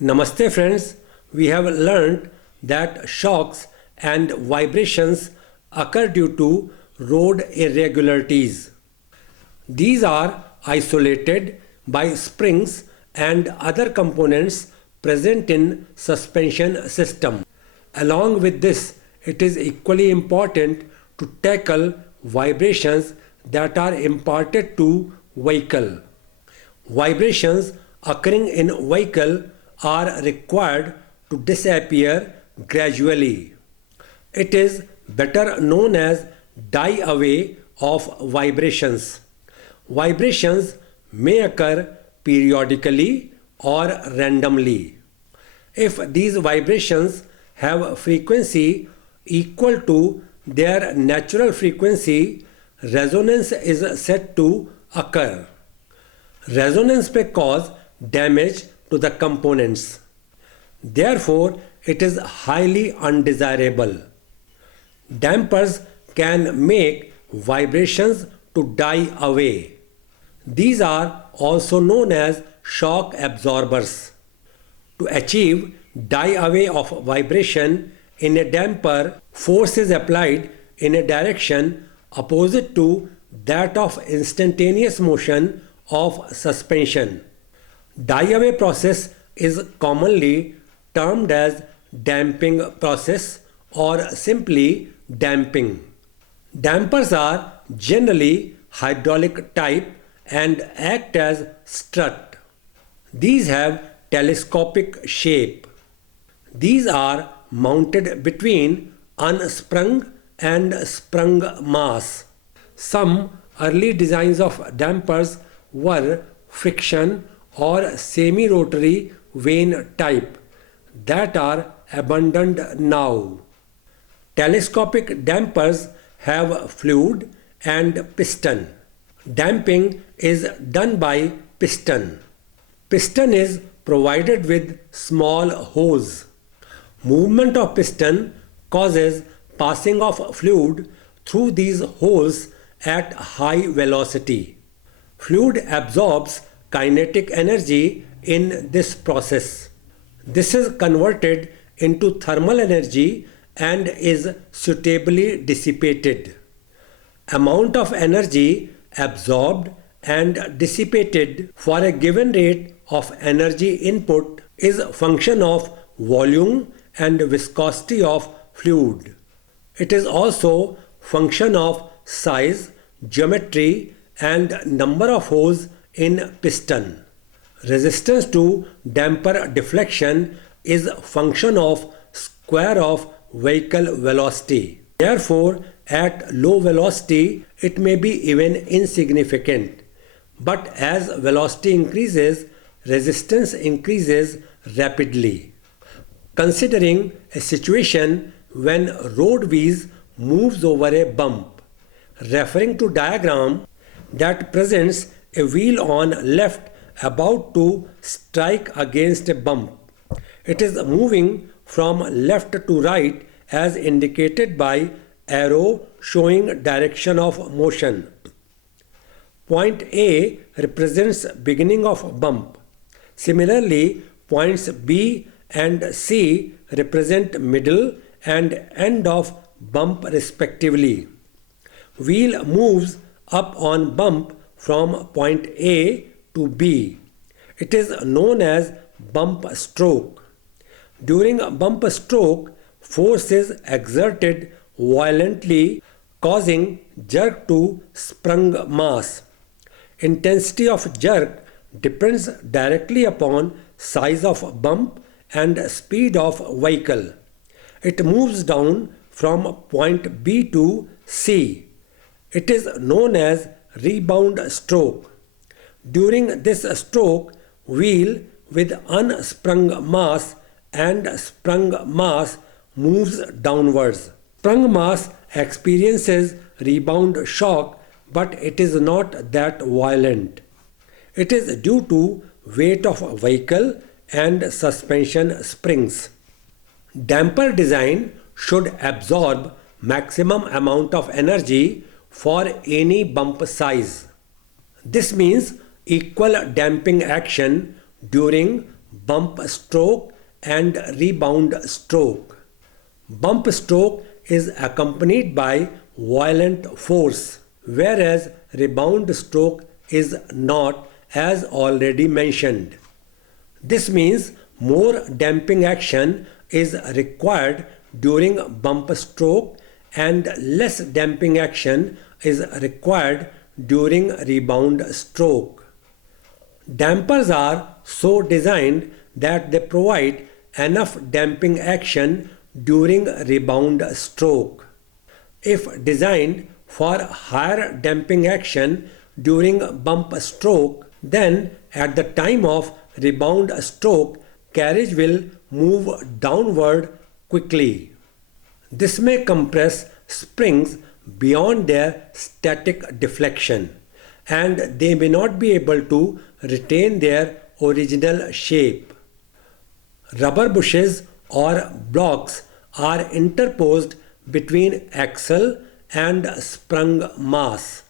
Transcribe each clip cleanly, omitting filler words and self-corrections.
Namaste friends, we have learned that shocks and vibrations occur due to road irregularities. These are isolated by springs and other components present in suspension system. Along with this, it is equally important to tackle vibrations that are imparted to vehicle. Vibrations occurring in vehicle are required to disappear gradually. It is better known as die away of vibrations. Vibrations may occur periodically or randomly. If these vibrations have frequency equal to their natural frequency, resonance is said to occur. Resonance may cause damage to the components. Therefore, it is highly undesirable. Dampers can make vibrations to die away. These are also known as shock absorbers. To achieve die away of vibration in a damper, force is applied in a direction opposite to that of instantaneous motion of suspension. Die away process is commonly termed as damping process or simply damping. Dampers are generally hydraulic type and act as strut. These have telescopic shape. These are mounted between unsprung and sprung mass. Some early designs of dampers were friction or semi-rotary vane type that are abundant now. Telescopic dampers have fluid and piston. Damping is done by piston. Piston is provided with small hose. Movement of piston causes passing of fluid through these holes at high velocity. Fluid absorbs kinetic energy in this process. This is converted into thermal energy and is suitably dissipated. Amount of energy absorbed and dissipated for a given rate of energy input is a function of volume and viscosity of fluid. It is also function of size, geometry and number of holes in piston. Resistance to damper deflection is a function of square of vehicle velocity. Therefore, at low velocity, it may be even insignificant. But as velocity increases, resistance increases rapidly. Considering a situation when road wheels moves over a bump, referring to diagram that presents a wheel on left about to strike against a bump. It is moving from left to right as indicated by arrow showing direction of motion. Point A represents beginning of bump. Similarly, points B and C represent middle and end of bump respectively. Wheel moves up on bump from point A to B. It is known as bump stroke. During bump stroke, force is exerted violently, causing jerk to sprung mass. Intensity of jerk depends directly upon size of bump and speed of vehicle. It moves down from point B to C. It is known as rebound stroke. During this stroke, wheel with unsprung mass and sprung mass moves downwards. Sprung mass experiences rebound shock, but it is not that violent. It is due to weight of vehicle and suspension springs. Damper design should absorb maximum amount of energy for any bump size. This means equal damping action during bump stroke and rebound stroke. Bump stroke is accompanied by violent force, whereas rebound stroke is not, as already mentioned. This means more damping action is required during bump stroke and less damping action is required during rebound stroke. Dampers are so designed that they provide enough damping action during rebound stroke. If designed for higher damping action during bump stroke, then at the time of rebound stroke, carriage will move downward quickly. This may compress springs beyond their static deflection, and they may not be able to retain their original shape. Rubber bushes or blocks are interposed between axle and sprung mass.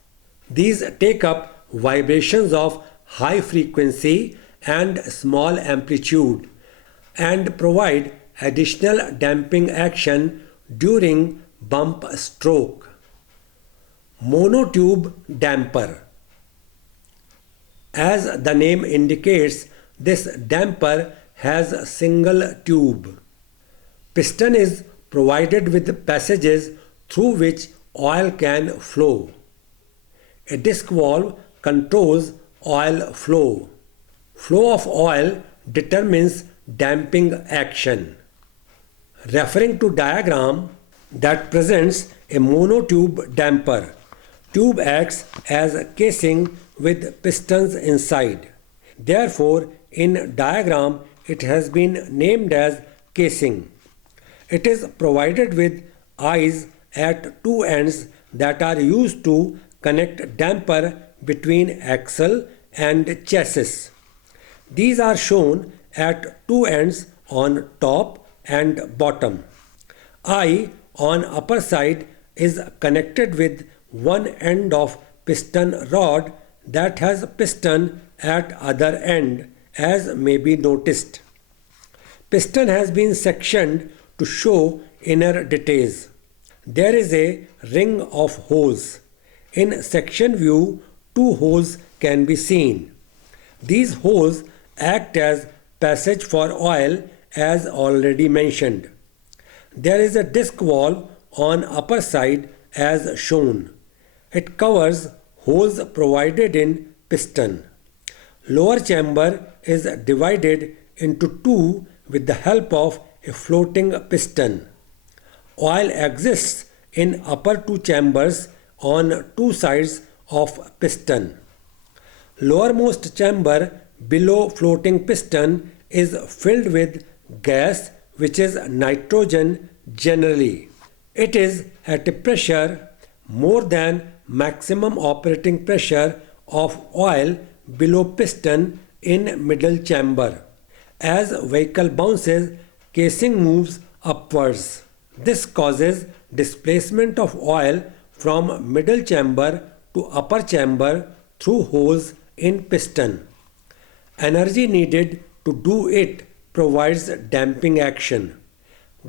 These take up vibrations of high frequency and small amplitude and provide additional damping action during bump stroke. Monotube damper. As the name indicates, this damper has a single tube. Piston is provided with passages through which oil can flow. A disc valve controls oil flow. Flow of oil determines damping action. Referring to diagram that presents a monotube damper, tube acts as a casing with pistons inside. Therefore, in diagram it has been named as casing. It is provided with eyes at two ends that are used to connect damper between axle and chassis. These are shown at two ends on top and bottom. Eye on upper side is connected with one end of piston rod that has piston at other end, as may be noticed. Piston has been sectioned to show inner details. There is a ring of holes. In section view, two holes can be seen. These holes act as passage for oil, as already mentioned. There is a disc valve on upper side as shown. It covers holes provided in piston. Lower chamber is divided into two with the help of a floating piston. Oil exists in upper two chambers on two sides of piston. Lowermost chamber below floating piston is filled with gas, which is nitrogen generally. It is at a pressure more than maximum operating pressure of oil below piston in middle chamber. As vehicle bounces, casing moves upwards. This causes displacement of oil from middle chamber to upper chamber through holes in piston. Energy needed to do it provides damping action.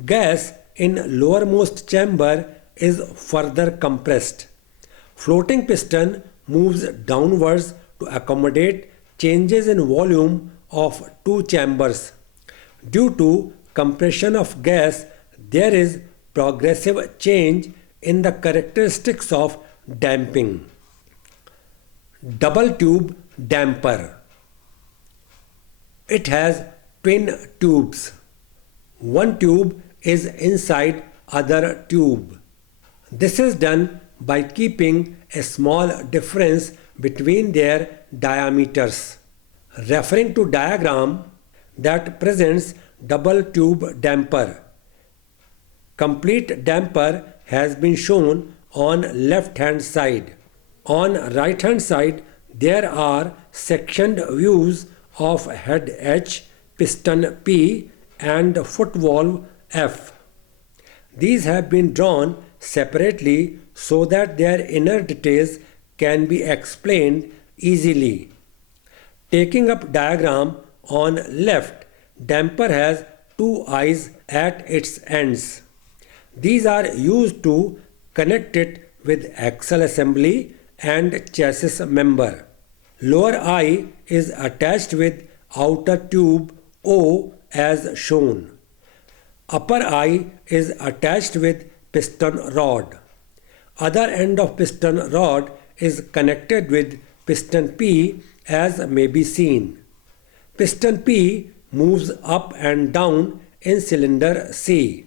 Gas in lowermost chamber is further compressed. Floating piston moves downwards to accommodate changes in volume of two chambers. Due to compression of gas, there is progressive change in the characteristics of damping. Double tube damper. It has twin tubes. One tube is inside other tube. This is done by keeping a small difference between their diameters. Referring to diagram that presents double tube damper. Complete damper has been shown on left hand side. On right hand side there are sectioned views of head H, piston P and foot valve F. These have been drawn separately so that their inner details can be explained easily. Taking up diagram on left, damper has two eyes at its ends. These are used to connect it with axle assembly and chassis member. Lower eye is attached with outer tube O as shown. Upper eye is attached with piston rod. Other end of piston rod is connected with piston P as may be seen. Piston P moves up and down in cylinder C.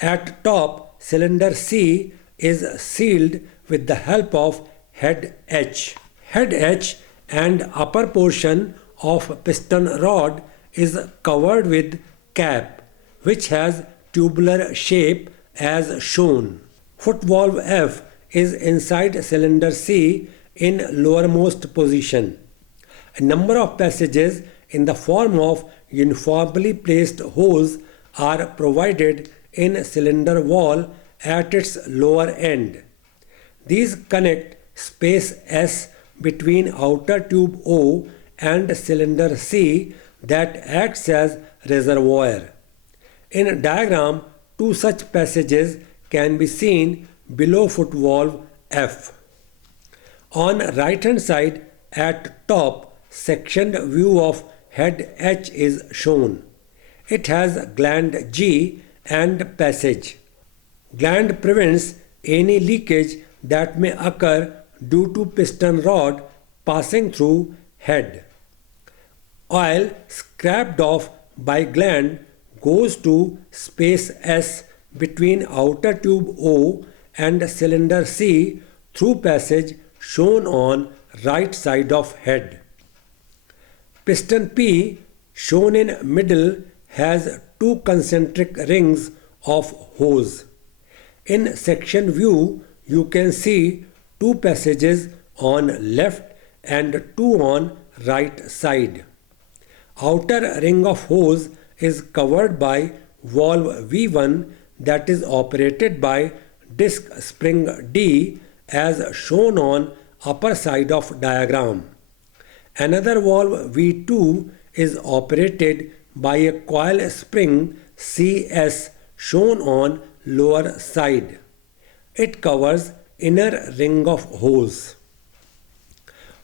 At top, cylinder C is sealed with the help of head H. Head H and upper portion of piston rod is covered with cap, which has tubular shape as shown. Foot valve F is inside cylinder C in lowermost position. A number of passages in the form of uniformly placed holes are provided in cylinder wall at its lower end. These connect space S between outer tube O and cylinder C that acts as reservoir. In diagram, two such passages can be seen below foot valve F. On right hand side at top, sectioned view of head H is shown. It has gland G and passage. Gland prevents any leakage that may occur due to piston rod passing through head. Oil scraped off by gland goes to space S between outer tube O and cylinder C through passage shown on right side of head. Piston P shown in middle has two concentric rings of hose. In section view, you can see two passages on left and two on right side. Outer ring of hose is covered by valve V1 that is operated by disc spring D as shown on upper side of diagram. Another valve V2 is operated by a coil spring CS shown on lower side. It covers inner ring of hose.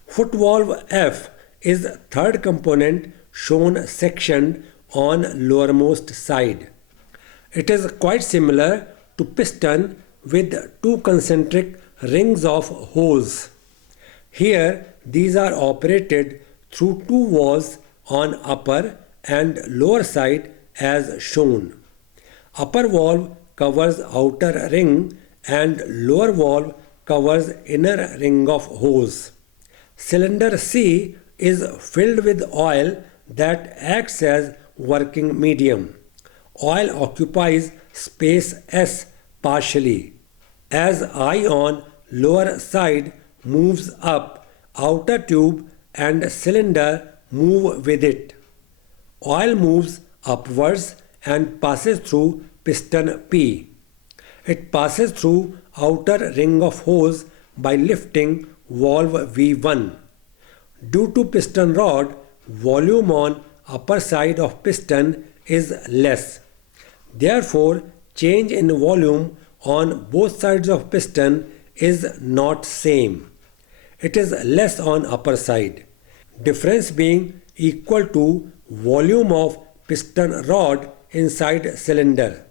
Foot valve F is third component shown sectioned on lowermost side. It is quite similar to piston with two concentric rings of hose. Here these are operated through two valves on upper and lower side as shown. Upper valve covers outer ring and lower valve covers inner ring of hose. Cylinder C is filled with oil that acts as working medium. Oil occupies space S partially. As I on lower side moves up, outer tube and cylinder move with it. Oil moves upwards and passes through piston P. It passes through outer ring of hose by lifting valve V1. Due to piston rod, volume on upper side of piston is less. Therefore, change in volume on both sides of piston is not same. It is less on upper side. Difference being equal to volume of piston rod inside cylinder.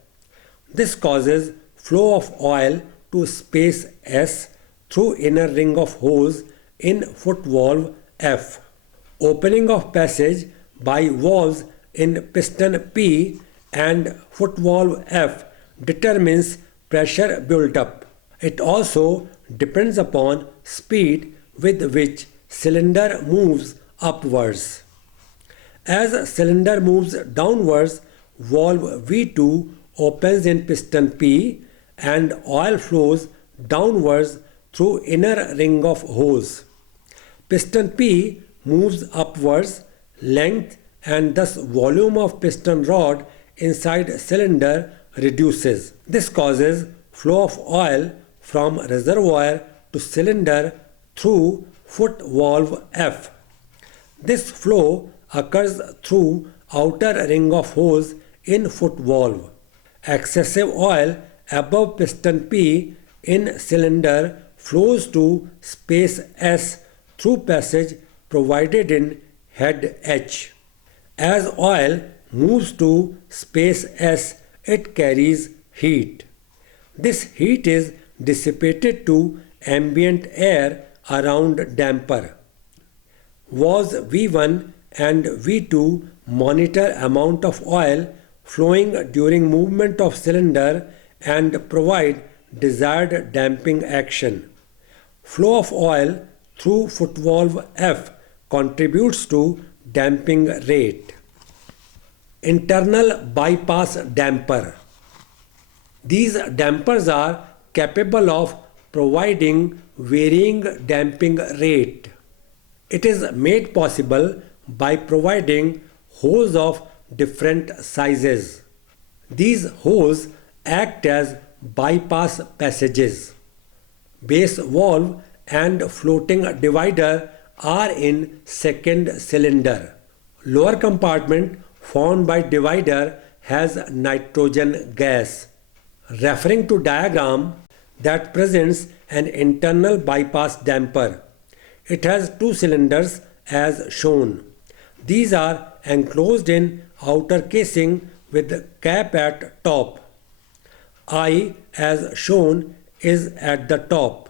This causes flow of oil to space S through inner ring of hose in foot valve F. Opening of passage by valves in piston P and foot valve F determines pressure built up. It also depends upon speed with which cylinder moves upwards. As cylinder moves downwards, valve V2 opens in piston P and oil flows downwards through inner ring of hose. Piston P moves upwards, length and thus volume of piston rod inside cylinder reduces. This causes flow of oil from reservoir to cylinder through foot valve F. This flow occurs through outer ring of hose in foot valve. Excessive oil above piston P in cylinder flows to space S through passage provided in head H. As oil moves to space S, it carries heat. This heat is dissipated to ambient air around damper. Valves V1 and V2 monitor amount of oil flowing during movement of cylinder and provide desired damping action. Flow of oil through foot valve F contributes to damping rate. Internal bypass damper. These dampers are capable of providing varying damping rate. It is made possible by providing hose of different sizes. These hoses act as bypass passages. Base valve and floating divider are in second cylinder. Lower compartment formed by divider has nitrogen gas. Referring to diagram that presents an internal bypass damper. It has two cylinders as shown. These are enclosed in outer casing with cap at top. Eye as shown is at the top.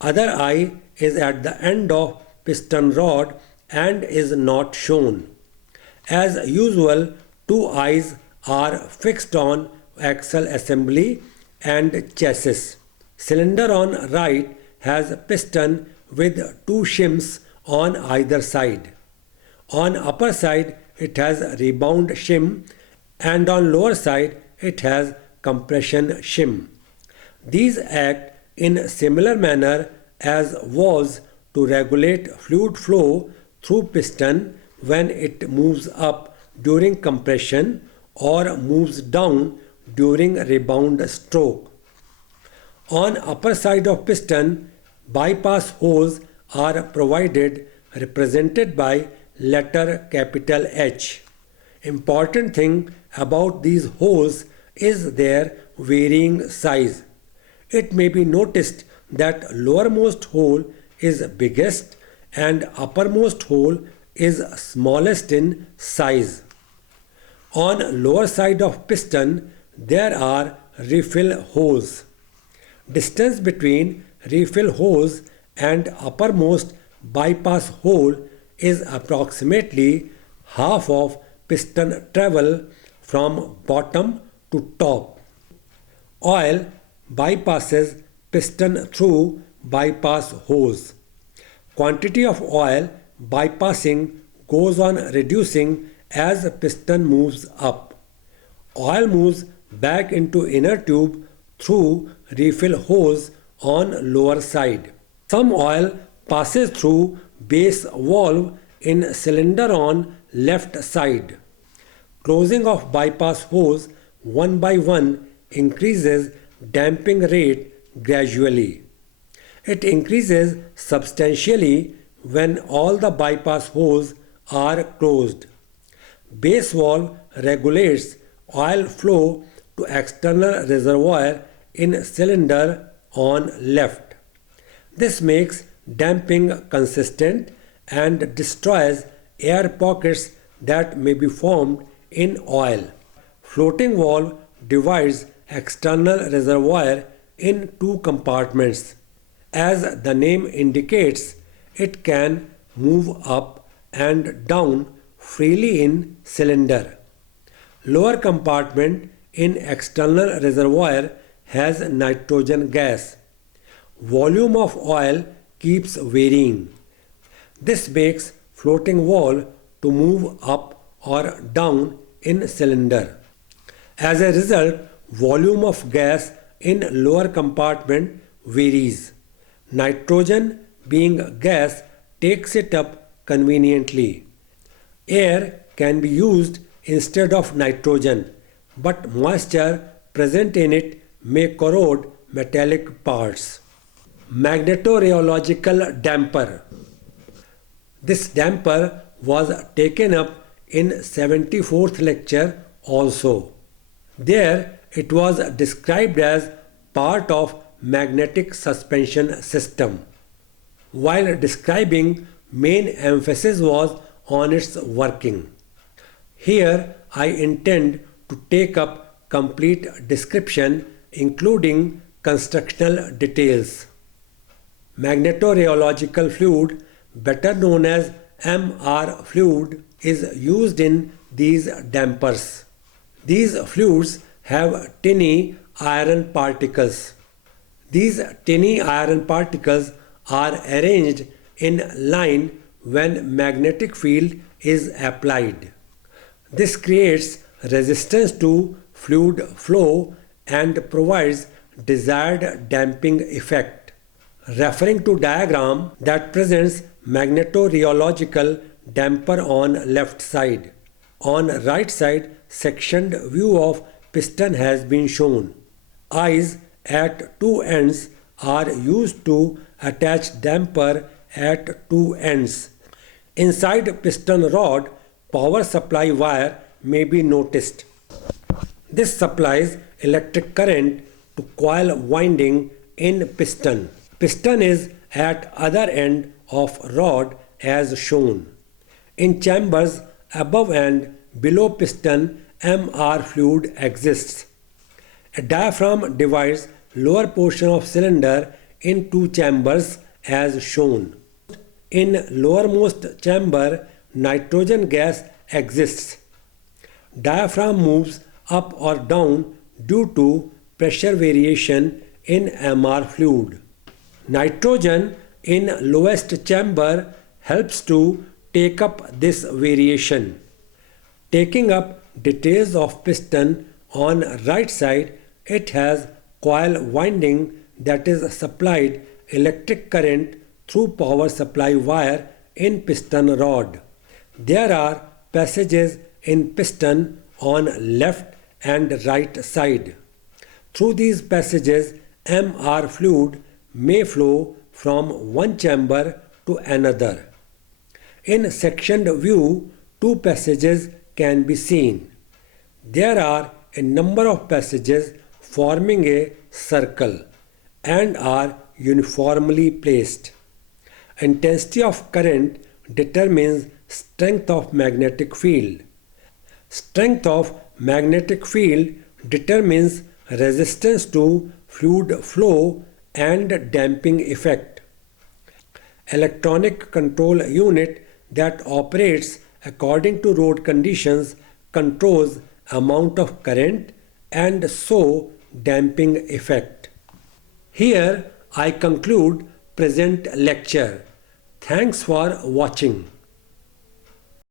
Other eye is at the end of piston rod and is not shown. As usual, two eyes are fixed on axle assembly and chassis. Cylinder on right has piston with two shims on either side. On upper side it has rebound shim and on lower side it has compression shim. These act in similar manner as valves to regulate fluid flow through piston when it moves up during compression or moves down during rebound stroke. On upper side of piston, bypass hose are provided represented by letter capital H. Important thing about these hoses is their varying size. It may be noticed that lowermost hole is biggest and uppermost hole is smallest in size. On lower side of piston there are refill holes. Distance between refill hose and uppermost bypass hole is approximately half of piston travel from bottom to top. Oil bypasses piston through bypass hose. Quantity of oil bypassing goes on reducing as piston moves up. Oil moves back into inner tube through refill hose on lower side. Some oil passes through base valve in cylinder on left side. Closing of bypass hose one by one increases damping rate gradually. It increases substantially when all the bypass hoses are closed. Base valve regulates oil flow to external reservoir in cylinder on left. This makes damping consistent and destroys air pockets that may be formed in oil. Floating valve divides external reservoir in two compartments. As the name indicates, it can move up and down freely in cylinder. Lower compartment in external reservoir has nitrogen gas. Volume of oil keeps varying. This makes floating valve to move up or down in cylinder. As a result, volume of gas in lower compartment varies. Nitrogen, being gas, takes it up conveniently. Air can be used instead of nitrogen, but moisture present in it may corrode metallic parts. Magnetorheological damper. This damper was taken up in 74th lecture also. There it was described as part of magnetic suspension system. While describing, main emphasis was on its working. Here I intend to take up complete description including constructional details. Magnetorheological fluid, better known as MR fluid, is used in these dampers. These fluids have tiny iron particles. These tiny iron particles are arranged in line when magnetic field is applied. This creates resistance to fluid flow and provides desired damping effect. Referring to diagram that presents magnetorheological damper on left side. On right side, sectioned view of piston has been shown. Eyes at two ends are used to attach damper at two ends. Inside piston rod, power supply wire may be noticed. This supplies electric current to coil winding in piston. Piston is at other end of rod as shown. In chambers above and below piston, MR fluid exists. A diaphragm divides lower portion of cylinder in two chambers as shown. In lowermost chamber, nitrogen gas exists. Diaphragm moves up or down due to pressure variation in MR fluid. Nitrogen in lowest chamber helps to take up this variation. Taking up details of piston on right side, it has coil winding that is supplied electric current through power supply wire in piston rod. There are passages in piston on left and right side. Through these passages, MR fluid may flow from one chamber to another. In sectioned view, two passages can be seen. There are a number of passages forming a circle and are uniformly placed. Intensity of current determines strength of magnetic field. Strength of magnetic field determines resistance to fluid flow and damping effect. Electronic control unit that operates according to road conditions controls amount of current and so damping effect. Here I conclude present lecture. Thanks for watching.